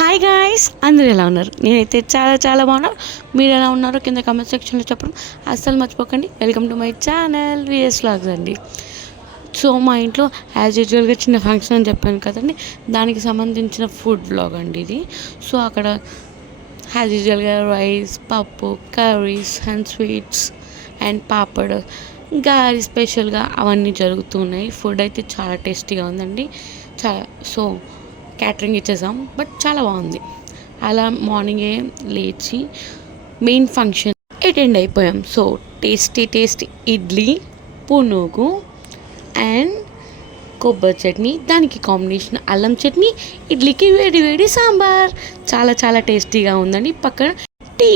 Hi guys, అందరూ ఎలా ఉన్నారు? నేనైతే చాలా చాలా బాగున్నా. మీరు ఎలా ఉన్నారో కింద కామెంట్ సెక్షన్లో చెప్పడం అస్సలు మర్చిపోకండి. Welcome to my channel VS vlogs అండి. సో మా ఇంట్లో యాజ్ యూజువల్గా చిన్న ఫంక్షన్ అని చెప్పాను కదండి, దానికి సంబంధించిన ఫుడ్ వ్లాగ్ అండి ఇది. సో అక్కడ యాజ్ యూజువల్గా రైస్, పప్పు, curries and sweets and papad, ఇంకా స్పెషల్గా అవన్నీ జరుగుతున్నాయి. ఫుడ్ అయితే చాలా టేస్టీగా ఉందండి. సో క్యాటరింగ్ ఇచ్చేసాం, బట్ చాలా బాగుంది. అలా మార్నింగే లేచి మెయిన్ ఫంక్షన్ అటెండ్ అయిపోయాం. సో టేస్టీ ఇడ్లీ, పునుగు అండ్ కొబ్బరి చట్నీ, దానికి కాంబినేషన్ అల్లం చట్నీ, ఇడ్లీకి వేడి వేడి సాంబార్, చాలా చాలా టేస్టీగా ఉందండి. పక్కన టీ.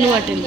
నువ్వు అటెండ్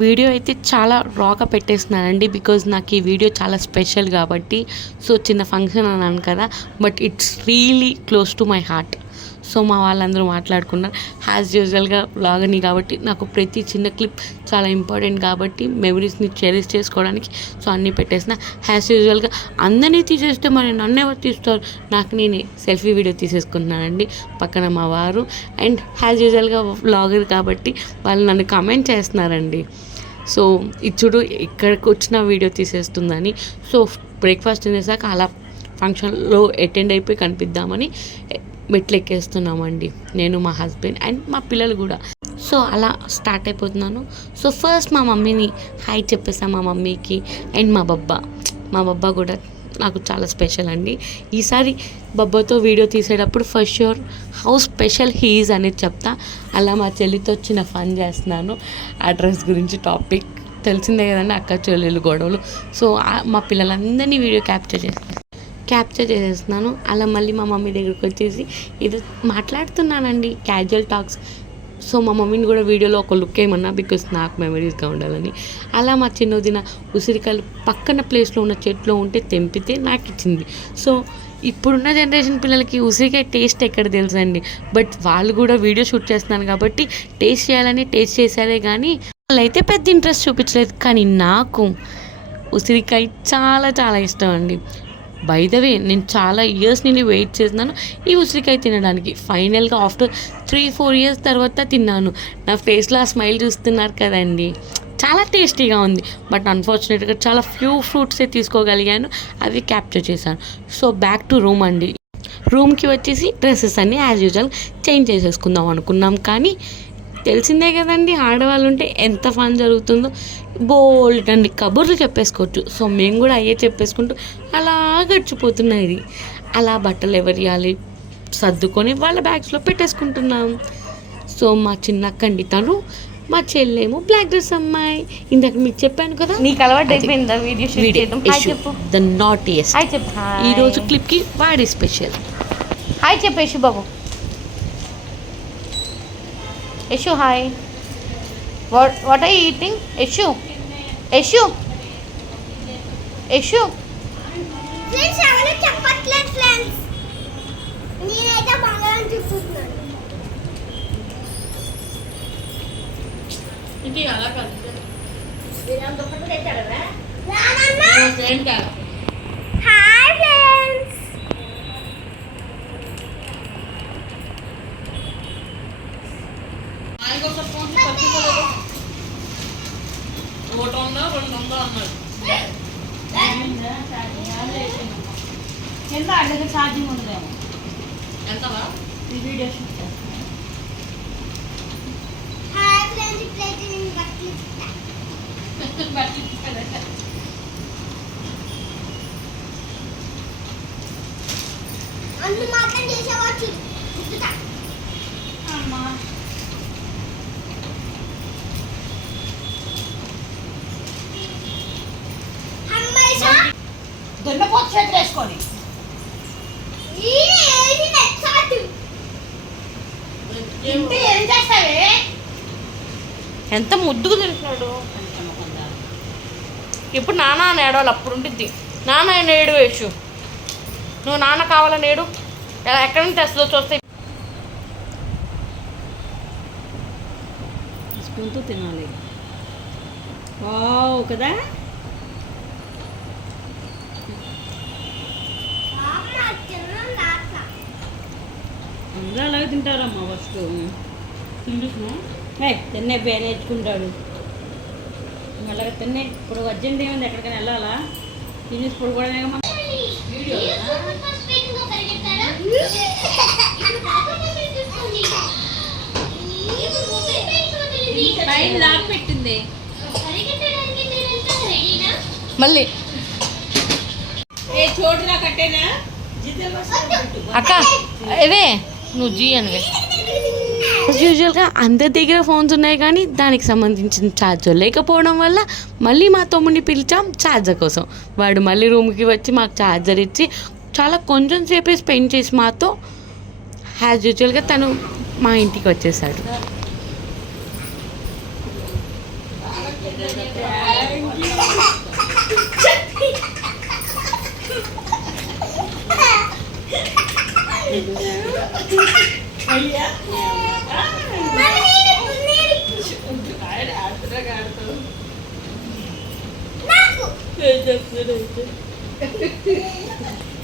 వీడియో అయితే చాలా రాగా పెట్టేస్తున్నానండి, బికాజ్ నాకు ఈ వీడియో చాలా స్పెషల్ కాబట్టి. సో చిన్న ఫంక్షన్ అన్నాను కదా, but it's really close to my heart. So మా వాళ్ళందరూ మాట్లాడుకున్నారు. యాజ్ యూజువల్గా వ్లాగ్ అని కాబట్టి నాకు ప్రతి చిన్న క్లిప్ చాలా ఇంపార్టెంట్ కాబట్టి మెమరీస్ని చెరిష్ చేసుకోవడానికి సో అన్నీ పెట్టేసిన. యాజ్ యూజువల్గా అందరినీ తీసేస్తే మరి నన్ను ఎవరు తీస్తారు, నాకు నేనే సెల్ఫీ వీడియో తీసేసుకున్నానండి. పక్కన మా వారు అండ్ యాజ్ యూజువల్గా వ్లాగర్ కాబట్టి వాళ్ళు నన్ను కామెంట్ చేస్తున్నారండి. సో ఇచ్చుడు ఇక్కడికి వచ్చిన వీడియో తీసేస్తుందని. సో బ్రేక్ఫాస్ట్ తినేసాక అలా ఫంక్షన్లో అటెండ్ అయిపోయి కనిపిద్దామని మెట్లు ఎక్కేస్తున్నామండి, నేను, మా హస్బెండ్ అండ్ మా పిల్లలు కూడా. సో అలా స్టార్ట్ అయిపోతున్నాను. సో ఫస్ట్ మా మమ్మీని హాయ్ చెప్పేసాను, మా మమ్మీకి అండ్ మా బబ్బా కూడా నాకు చాలా స్పెషల్ అండి. ఈసారి బబ్బతో వీడియో తీసేటప్పుడు first sure how special he is అనేది చెప్తా. అలా మా చెల్లితో చిన్న ఫన్ చేస్తున్నాను. ఆ డ్రెస్ గురించి టాపిక్ తెలిసిందే కదండి, అక్క చెల్లెలు గొడవలు. సో మా పిల్లలందరినీ వీడియో క్యాప్చర్ చేసేస్తున్నాను. అలా మళ్ళీ మా మమ్మీ దగ్గరికి వచ్చేసి ఇది మాట్లాడుతున్నానండి, క్యాజువల్ టాక్స్. సో మా మమ్మీని కూడా వీడియోలో ఒక లుక్ ఏమన్నా, బికాస్ నాకు మెమరీస్గా ఉండాలని. అలా మా చిన్నదిన ఉసిరికాయలు పక్కన ప్లేస్లో ఉన్న చెట్లో ఉంటే తెంపితే నాకు ఇచ్చింది. సో ఇప్పుడున్న జనరేషన్ పిల్లలకి ఉసిరికాయ టేస్ట్ ఎక్కడ తెలుసండి, బట్ వాళ్ళు కూడా వీడియో షూట్ చేస్తున్నాను కాబట్టి టేస్ట్ చేయాలని టేస్ట్ చేశారే కానీ వాళ్ళైతే పెద్ద ఇంట్రెస్ట్ చూపించలేదు. కానీ నాకు ఉసిరికాయ చాలా చాలా ఇష్టం అండి. బై ద వే నేను చాలా ఇయర్స్ నుండి వెయిట్ చేస్తున్నాను ఈ ఉసిరికాయ తినడానికి. ఫైనల్గా ఆఫ్టర్ 3-4 ఇయర్స్ తర్వాత తిన్నాను. నా ఫేస్లో ఆ స్మైల్ చూస్తున్నారు కదండి, చాలా టేస్టీగా ఉంది. బట్ అన్ఫార్చునేట్గా చాలా ఫ్యూ ఫ్రూట్సే తీసుకోగలిగాను, అవి క్యాప్చర్ చేశాను. సో బ్యాక్ టు రూమ్ అండి. రూమ్కి వచ్చేసి డ్రెస్సెస్ అన్నీ యాజ్ యూజువల్ చేంజ్ చేసేసుకుందాం అనుకున్నాం. కానీ తెలిసిందే కదండి, ఆడవాళ్ళు ఉంటే ఎంత ఫన్ జరుగుతుందో. బోల్డ్ అండి కబుర్లు చెప్పేసుకోవచ్చు. సో మేము కూడా అయ్యే చెప్పేసుకుంటూ అలా గడిచిపోతున్నాయి. అలా బట్టలు ఎవరియాలి సర్దుకొని వాళ్ళ బ్యాగ్స్లో పెట్టేసుకుంటున్నాం. సో మా చిన్నక్కండి తను, మా చెల్లేమో బ్లాక్ డ్రెస్ అమ్మాయి. ఇందాక మీకు చెప్పాను కదా, నీకు అలవాటు అయిపోయిందా వీడియో షూట్ చేయడం? హాయ్ చెప్పు. The naughtiest. హాయ్ చెప్పు. ఈరోజు క్లిప్కి వాడి స్పెషల్. హాయ్ చెప్పు యశు బాబు. Yashu hi. What are you eating? Yashu friends ఎవరు చెప్పట్లేదు ఫ్రెండ్స్, నేనైతే బంగారం చూస్తున్నాను. ఇది అలా కాదు, హాయ్ ఫ్రెండ్స్. ఎంత అడ్డగా ఛార్జింగ్ ఉందేమో. ఎంత వీడియో షూట్ చేస్తాను. హాయ్ ఫ్రెండ్స్, ఇప్పుడైతే నేను బట్టలు అన్ని మాత్రం చేసేవాళ్ళు ఎంత ముద్దుగా తింటున్నాడు. ఇప్పుడు నాన్న అని ఏడవాలి, అప్పుడు ఉంటుంది. నాన్న ఆయన ఏడు వేసు, నువ్వు నాన్న కావాలని ఏడు. ఎలా ఎక్కడి నుంచి తెస్తుందో చూస్తే. స్పూన్తో తినాలి. వావ్ కదా. అందరూ అలాగే తింటారమ్మా ఫస్ట్. తిన్నే పే నేర్చుకుంటాడు అలాగే తిన్నే. ఇప్పుడు అర్జెంట్ ఏముంది, ఎక్కడికైనా వెళ్ళాలా? తినేసి పడుకోవడమేమో. పెట్టింది మళ్ళీ చోటులా కట్టేనా అక్క ఇవే నువ్వు జీ అనివే. యూజువల్గా అందరి దగ్గర ఫోన్స్ ఉన్నాయి కానీ దానికి సంబంధించిన ఛార్జర్ లేకపోవడం వల్ల మళ్ళీ మా తమ్ముడిని పిలిచాం ఛార్జర్ కోసం. వాడు మళ్ళీ రూమ్కి వచ్చి మాకు ఛార్జర్ ఇచ్చి చాలా కొంచెం సేపే స్పెండ్ చేసి మాతో యాజ్ యూజువల్గా తను మా ఇంటికి వచ్చేసాడు.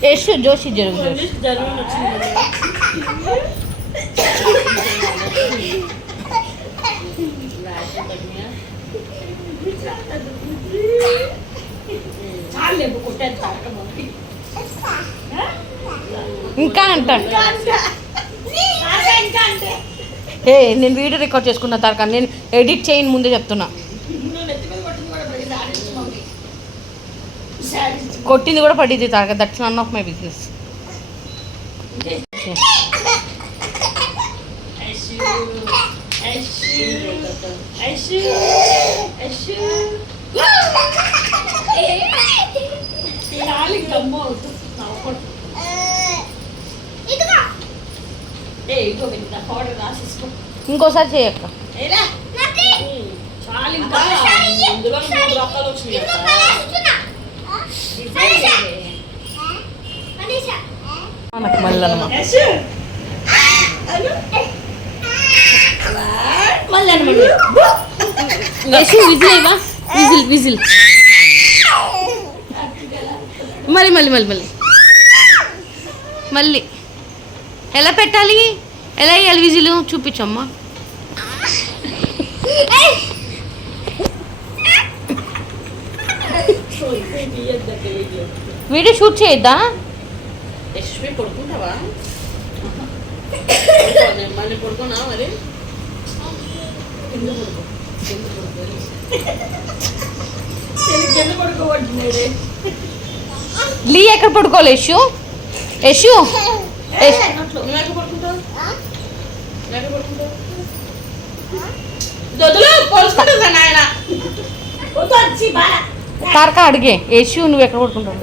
యశు జోషి జరుగు ఇంకా అంట. నేను వీడియో రికార్డ్ చేసుకున్న తర్వాత నేను ఎడిట్ చేయని ముందే చెప్తున్నా. కొట్టింది కూడా పడింది Taraka. That's none of my business. ఇంకోసారి చేయక్క. విజిల్ మళ్ళీ మళ్ళీ మళ్ళీ మళ్ళీ మళ్ళీ ఎలా పెట్టాలి, ఎలా వేయాలి విజిల్ చూపించమ్మా. వీడియో షూట్ చేయొద్దా? పడుకుంటావా? మళ్ళీ పడుకున్నా మరి. లీ ఎక్కడ పడుకోవాలి? యశు యశు తారక అడిగే. యశు నువ్వు ఎక్కడ పడుకుంటావు?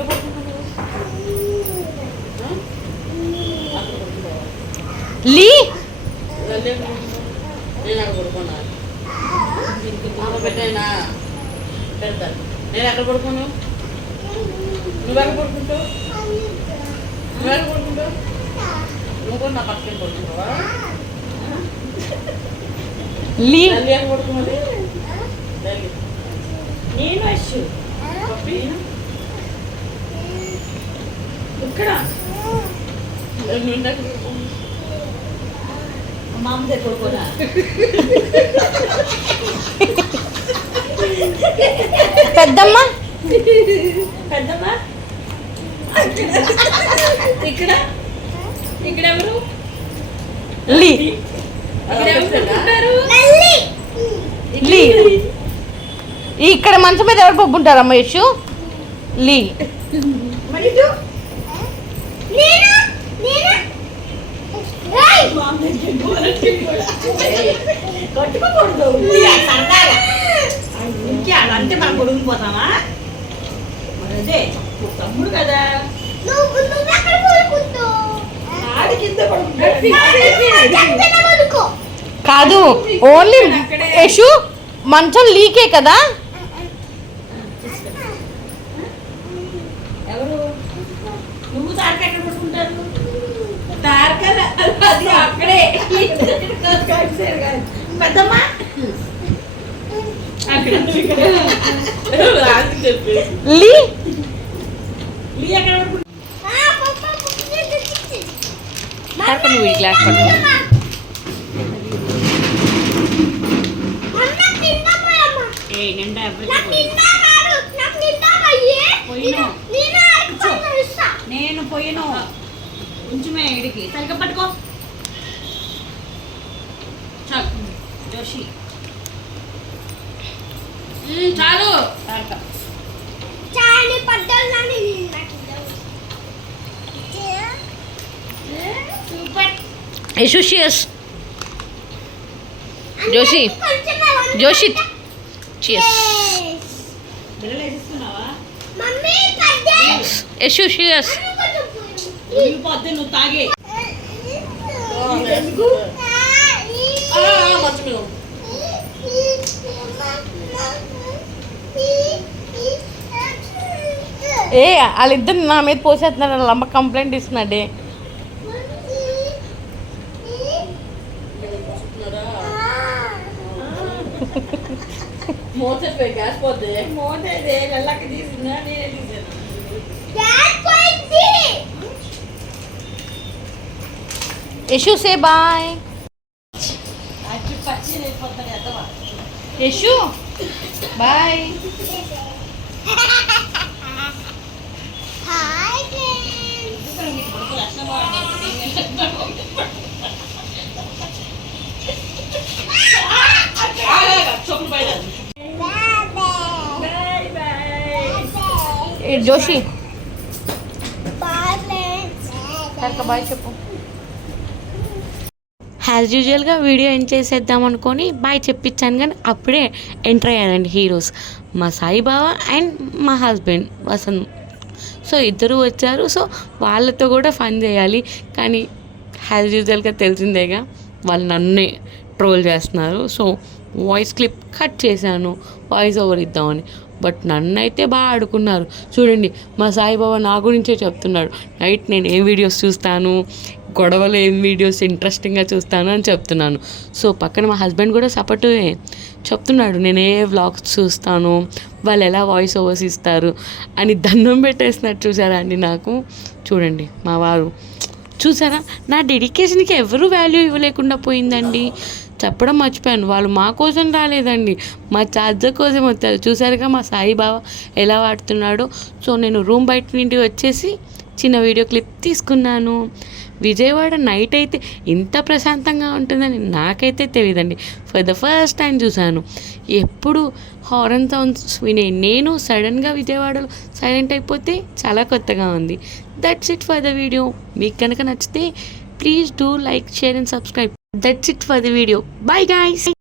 లీ నేను ఎక్కడ పడుకోను? నువ్వు ఎక్కడ పడుకుంటావు? నువ్వు ఎక్కడ పడుకుంటావు? నువ్వు కూడా నా పక్కన పడుకుంటావా? లీ ఎక్కడ పడుకున్నది? నేను వచ్చు ఇక్కడ మామ దగ్గర పడుకోనా? పెద్దమ్మ పెద్దమ్మ ఇక్కడ ఇక్కడ ఎవరు? లీ లీ ఇక్కడ మంచం మీద ఎవరు పప్పుంటారమ్మ? యశు లీ అంటే మనం కొడుకుపోతామా? అదే తమ్ముడు కదా. కాదు ఓన్లీ యశు మంచం లీకే కదా. ఎవరు నువ్వు తారక ఎక్కడ పడుకుంటారు? తారక అది అక్కడే పెద్దమ్మా లీ లీ ఎక్కడ పడుకుంటారు? నువ్వు ఈ గ్లాస్ పట్టుకో. నిండా నేను పోయిను కొంచెమే ఇడికి సరిగ్గా పట్టుకో. చాలు జోషి చాలు. Taraka super. Yashu cheers. Joshi Joshi cheers. బిల్లలు వేసిస్తున్నావా? యశు షియర్స్. పొద్దు నువ్వు తాగే ఏ వాళ్ళిద్దరు నా మీద పోసేస్తున్నారు. వాళ్ళ అమ్మ కంప్లైంట్ ఇస్తున్నాడే. గ్యాస్ పోతే మోతే వెళ్ళకి తీసిందా నేనే తీసాను. Yashu say bye. పచ్చి వెళ్ళిపోతాడు ఎద్దవా. యశు బాయ్. జోషి బాయ్ చెప్పు. యాజ్ యూజువల్గా వీడియో ఎండ్ చేసేద్దాం అనుకొని బాయ్ చెప్పించాను, కానీ అప్పుడే ఎంటర్ అయ్యారండి హీరోస్, మా సాయిబాబా అండ్ మా హస్బెండ్ వసంత్. సో ఇద్దరు వచ్చారు. సో వాళ్ళతో కూడా ఫన్ చేయాలి, కానీ యాజ్ యూజువల్గా తెలిసిందేగా వాళ్ళు నన్నే ట్రోల్ చేస్తున్నారు. సో వాయిస్ క్లిప్ కట్ చేశాను వాయిస్ ఓవర్ ఇద్దామని, బట్ నన్ను అయితే బాగా ఆడుకున్నారు. చూడండి మా సాయిబాబా నా గురించే చెప్తున్నాడు, నైట్ నేను ఏం వీడియోస్ చూస్తాను, గొడవలు ఏం వీడియోస్ ఇంట్రెస్టింగ్గా చూస్తాను అని చెప్తున్నాను. సో పక్కన మా హస్బెండ్ కూడా సపోర్టివే చెప్తున్నాడు, నేను ఏ వ్లాగ్స్ చూస్తాను, వాళ్ళు ఎలా వాయిస్ ఓవర్స్ ఇస్తారు అని దండం పెట్టేసినట్టు చూసారా అండి నాకు. చూడండి మా వారు చూసారా, నా డెడికేషన్కి ఎవరు వాల్యూ ఇవ్వలేకుండా పోయిందండి. చెప్పడం మర్చిపోయాను, వాళ్ళు మా కోసం రాలేదండి, మా ఛార్జర్ కోసం వచ్చారు. చూసారుగా మా సాయిబాబా ఎలా వాడుతున్నాడో. సో నేను రూమ్ బయట నుండి వచ్చేసి చిన్న వీడియో క్లిప్ తీసుకున్నాను. విజయవాడ నైట్ అయితే ఇంత ప్రశాంతంగా ఉంటుందని నాకైతే తెలియదండి. ఫర్ ద ఫస్ట్ టైం చూశాను. ఎప్పుడు హారన్ సౌండ్స్ వినే నేను సడన్గా విజయవాడలో సైలెంట్ అయిపోతే చాలా కొత్తగా ఉంది. That's it for the video. మీకు కనుక నచ్చితే please do like, share and subscribe. That's it for the video. Bye guys.